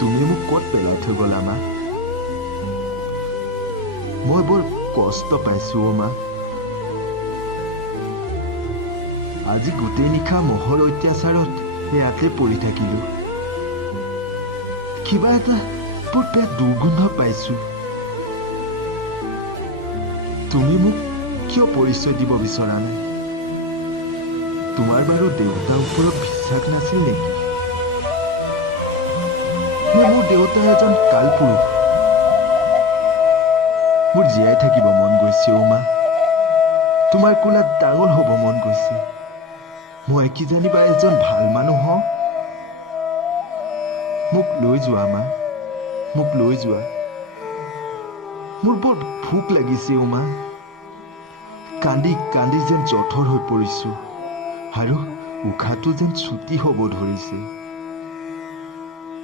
তুমি মোক ক'ত পেলাই থৈ গ'লা মা? মই বৰ কষ্ট পাইছো অ' মা। আজি গোটেই নিশা মহৰ অত্যাচাৰত ইয়াতে পৰি থাকিলো। কিবা এটা বৰ বেয়া দুৰ্গন্ধ পাইছো। তুমি মোক কিয় পৰিচয় দিব বিচৰা নাই? তোমাৰ বাৰু দেউতাৰ ওপৰত বিশ্বাস নাছিল নেকি? মোৰ দেউতা এজন কালপুৰুষ। মোৰ জীয়াই থাকিব মন গৈছে অ' মা। তোমাৰ কোলাত ডাঙৰ হ'ব মন গৈছে। মই কি জানিবা এজন ভাল মানুহ হওঁ? মোক লৈ যোৱা মা, মোক লৈ যোৱা। মোৰ বৰ ভোক লাগিছে অ' মা। কান্দি কান্দি যেন জঠৰ হৈ পৰিছো আৰু উশাহটো যেন ছুটি হ'ব ধৰিছে।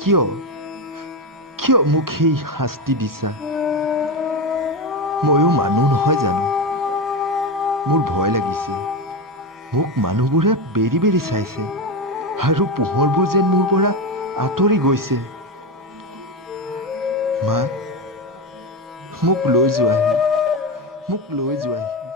কিয় কিয় মোক সেই শাস্তি দিছা? ময়ো মানুহ নহয় জানো? মোৰ ভয় লাগিছে। মোক মানুহবোৰে বেৰি বেৰি চাইছে আৰু পোহৰবোৰ যেন মোৰ পৰা আঁতৰি গৈছে। মা, মোক লৈ যোৱাহি, মোক লৈ যোৱাহি।